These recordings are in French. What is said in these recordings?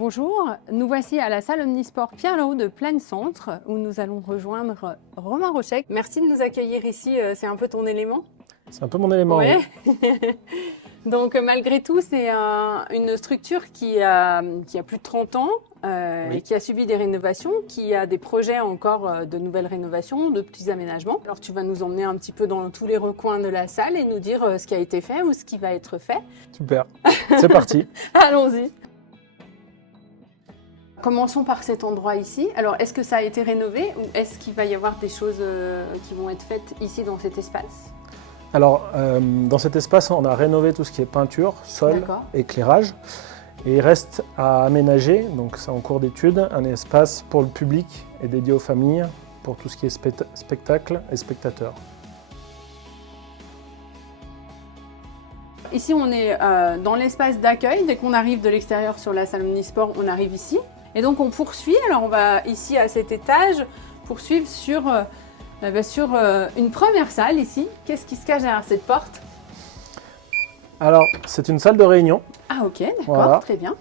Bonjour, nous voici à la salle Omnisport Pierre-Leroux de Plaine-Centre où nous allons rejoindre Romain Rochec. Merci de nous accueillir ici, c'est un peu ton élément. C'est un peu mon élément. Ouais. Oui. Donc malgré tout, c'est une structure qui a plus de 30 ans Oui. et qui a subi des rénovations, qui a des projets encore de nouvelles rénovations, de petits aménagements. Alors tu vas nous emmener un petit peu dans tous les recoins de la salle et nous dire ce qui a été fait ou ce qui va être fait. Super, c'est parti. Allons-y. Commençons par cet endroit ici. Alors, est-ce que ça a été rénové ou est-ce qu'il va y avoir des choses qui vont être faites ici dans cet espace? Alors, dans cet espace, on a rénové tout ce qui est peinture, sol, éclairage. Et il reste à aménager, donc c'est en cours d'étude, un espace pour le public et dédié aux familles, pour tout ce qui est spectacle et spectateurs. Ici, on est dans l'espace d'accueil. Dès qu'on arrive de l'extérieur sur la salle Omnisport, on arrive ici. Et donc on poursuit, alors on va ici à cet étage poursuivre sur une première salle ici. Qu'est-ce qui se cache derrière cette porte? Alors c'est une salle de réunion. Ah ok, d'accord, voilà. Très bien.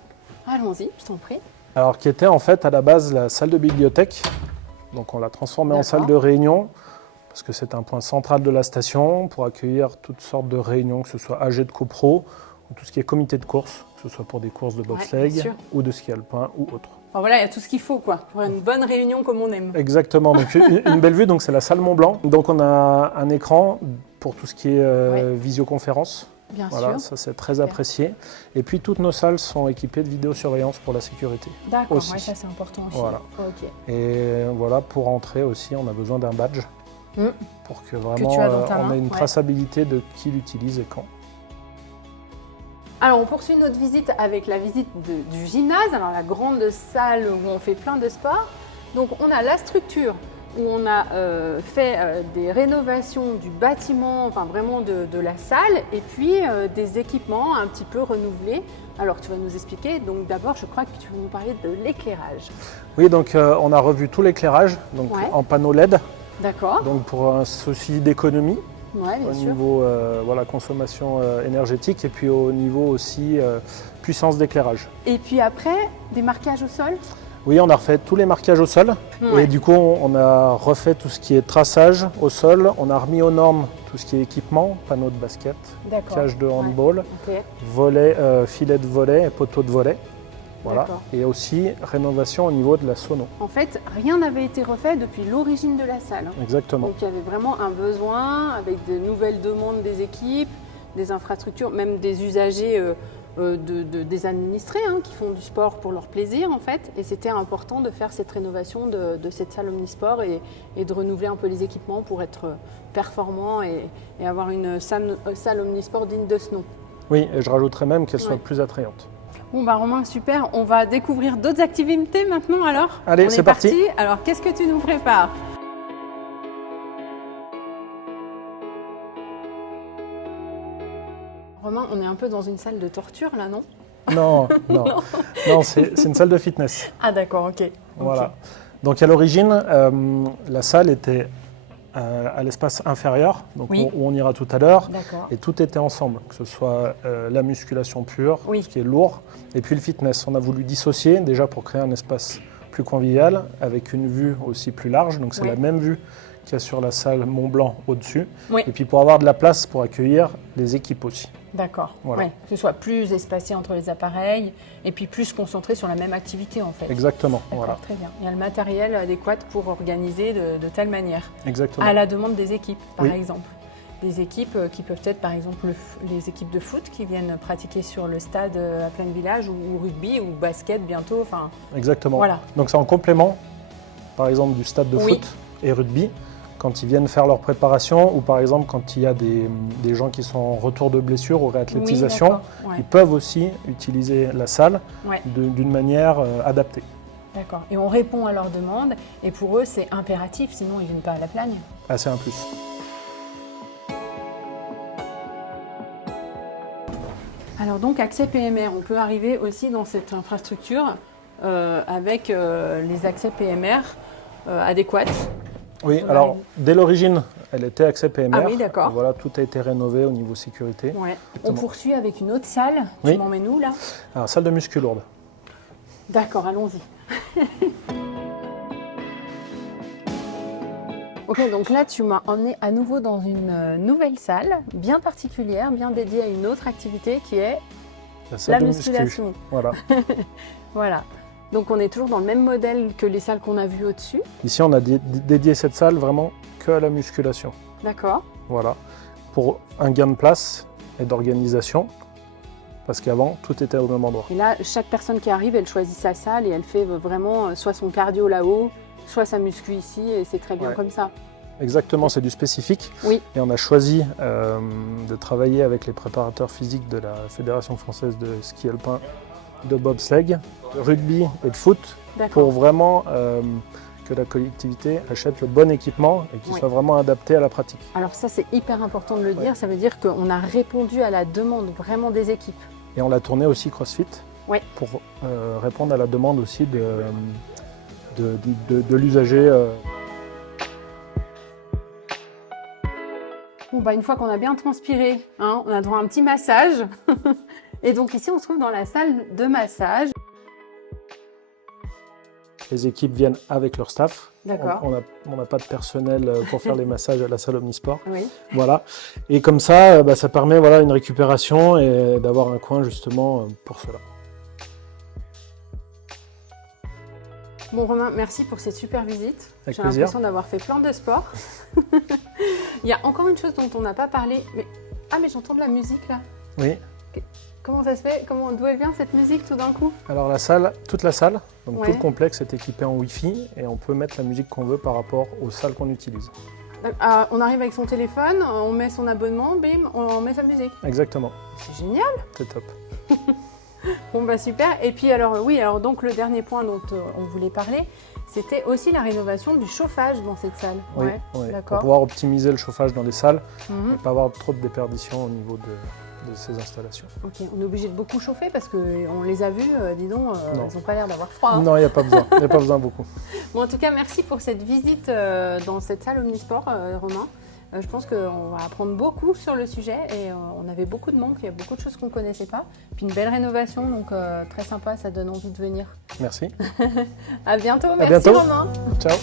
Allons-y, je t'en prie. Alors qui était en fait à la base la salle de bibliothèque. Donc on l'a transformée en salle de réunion parce que c'est un point central de la station pour accueillir toutes sortes de réunions, que ce soit AG de copro ou tout ce qui est comité de course, que ce soit pour des courses de bobsleigh ou de ski alpin ou autre. Enfin, voilà, il y a tout ce qu'il faut quoi, pour une bonne réunion comme on aime. Exactement, donc une belle vue, donc c'est la salle Mont Blanc. Donc on a un écran pour tout ce qui est visioconférence. Bien voilà, sûr. ça c'est très apprécié. Et puis toutes nos salles sont équipées de vidéosurveillance pour la sécurité. D'accord, ouais, ça c'est important aussi. Voilà. Okay. Et voilà, pour entrer aussi, on a besoin d'un badge pour que vraiment on ait une traçabilité de qui l'utilise et quand. Alors on poursuit notre visite avec la visite du gymnase, alors la grande salle où on fait plein de sports. Donc on a la structure où on a fait des rénovations du bâtiment, enfin vraiment de la salle, et puis des équipements un petit peu renouvelés. Alors tu vas nous expliquer, donc d'abord je crois que tu vas nous parler de l'éclairage. Oui, donc on a revu tout l'éclairage en panneau LED. D'accord. Donc pour un souci d'économie. Au niveau consommation énergétique et puis au niveau aussi puissance d'éclairage. Et puis après, des marquages au sol? Oui, on a refait tous les marquages au sol et du coup on a refait tout ce qui est traçage au sol, on a remis aux normes tout ce qui est équipement, panneaux de basket, cage de handball, volet, filet de volet et poteau de volet. Voilà. Et aussi rénovation au niveau de la sono. En fait, rien n'avait été refait depuis l'origine de la salle. Exactement. Donc il y avait vraiment un besoin avec de nouvelles demandes des équipes, des infrastructures, même des usagers, des administrés qui font du sport pour leur plaisir en fait. Et c'était important de faire cette rénovation de cette salle Omnisport et de renouveler un peu les équipements pour être performant et avoir une salle Omnisport digne de ce nom. Oui, et je rajouterais même qu'elle soit plus attrayante. Bon bah Romain, super, on va découvrir d'autres activités maintenant alors. Allez, c'est parti. Alors qu'est-ce que tu nous prépares? Romain, on est un peu dans une salle de torture là, non? Non, c'est une salle de fitness. Ah d'accord, ok. Voilà. Donc à l'origine, la salle était à l'espace inférieur, donc où on ira tout à l'heure, et tout était ensemble, que ce soit la musculation pure, ce qui est lourd, et puis le fitness. On a voulu dissocier déjà pour créer un espace plus convivial, avec une vue aussi plus large, donc c'est la même vue qu'il y a sur la salle Mont Blanc au-dessus, et puis pour avoir de la place pour accueillir les équipes aussi. D'accord, que ce soit plus espacé entre les appareils et puis plus concentré sur la même activité en fait. Exactement, Très bien. Il y a le matériel adéquat pour organiser de telle manière. Exactement. À la demande des équipes par exemple. Des équipes qui peuvent être par exemple les équipes de foot qui viennent pratiquer sur le stade à Plaine-Village ou rugby ou basket bientôt. Exactement. Voilà. Donc c'est en complément par exemple du stade de foot et rugby. Quand ils viennent faire leur préparation ou par exemple quand il y a des gens qui sont en retour de blessure ou réathlétisation, ils peuvent aussi utiliser la salle d'une manière adaptée. D'accord. Et on répond à leurs demandes et pour eux c'est impératif, sinon ils ne viennent pas à la Plagne. Ah, c'est un plus. Alors donc accès PMR, on peut arriver aussi dans cette infrastructure avec les accès PMR adéquats. Oui, alors dès l'origine, elle était accès PMR. Ah oui, d'accord. Voilà, tout a été rénové au niveau sécurité. On poursuit avec une autre salle. Tu m'emmènes où là? Alors, salle de muscu lourde. D'accord, allons-y. Ok, donc là, tu m'as emmené à nouveau dans une nouvelle salle, bien particulière, bien dédiée à une autre activité qui est la musculation. Voilà. Voilà. Donc on est toujours dans le même modèle que les salles qu'on a vues au-dessus. Ici, on a dédié cette salle vraiment que à la musculation. D'accord. Voilà. Pour un gain de place et d'organisation. Parce qu'avant, tout était au même endroit. Et là, chaque personne qui arrive, elle choisit sa salle et elle fait vraiment soit son cardio là-haut, soit sa muscu ici, et c'est très bien comme ça. Exactement, c'est du spécifique. Oui. Et on a choisi de travailler avec les préparateurs physiques de la Fédération française de ski alpin, de bobsleigh, de rugby et de foot, pour vraiment que la collectivité achète le bon équipement et qu'il soit vraiment adapté à la pratique. Alors ça, c'est hyper important de le dire, ça veut dire qu'on a répondu à la demande vraiment des équipes. Et on l'a tourné aussi CrossFit pour répondre à la demande aussi de l'usager. Bon, bah, une fois qu'on a bien transpiré, hein, on a droit à un petit massage. Et donc ici, on se trouve dans la salle de massage. Les équipes viennent avec leur staff. D'accord. On n'a pas de personnel pour faire les massages à la salle Omnisport. Oui. Voilà. Et comme ça, ça permet une récupération et d'avoir un coin justement pour cela. Bon Romain, merci pour cette super visite. Avec J'ai plaisir. l'impression d'avoir fait plein de sport. Il y a encore une chose dont on n'a pas parlé. Mais j'entends de la musique là. Oui. Comment ça se fait? D'où elle vient cette musique tout d'un coup? Alors toute la salle, donc tout le complexe est équipé en Wi-Fi et on peut mettre la musique qu'on veut par rapport aux salles qu'on utilise. On arrive avec son téléphone, on met son abonnement, bim, on met sa musique. Exactement. C'est génial. C'est top. Bon bah super. Et puis alors donc le dernier point dont on voulait parler, c'était aussi la rénovation du chauffage dans cette salle. Oui, pour pouvoir optimiser le chauffage dans les salles et pas avoir trop de déperdition au niveau de ces installations. Ok, on est obligé de beaucoup chauffer parce qu'on les a vus, dis donc, ils n'ont pas l'air d'avoir froid. Hein. Non, il n'y a pas besoin, il n'y a pas besoin beaucoup. Bon, en tout cas, merci pour cette visite dans cette salle Omnisport, Romain. Je pense qu'on va apprendre beaucoup sur le sujet et on avait beaucoup de manques, il y a beaucoup de choses qu'on ne connaissait pas. Puis une belle rénovation, donc très sympa, ça donne envie de venir. Merci. À bientôt, À merci bientôt. Romain. Ciao.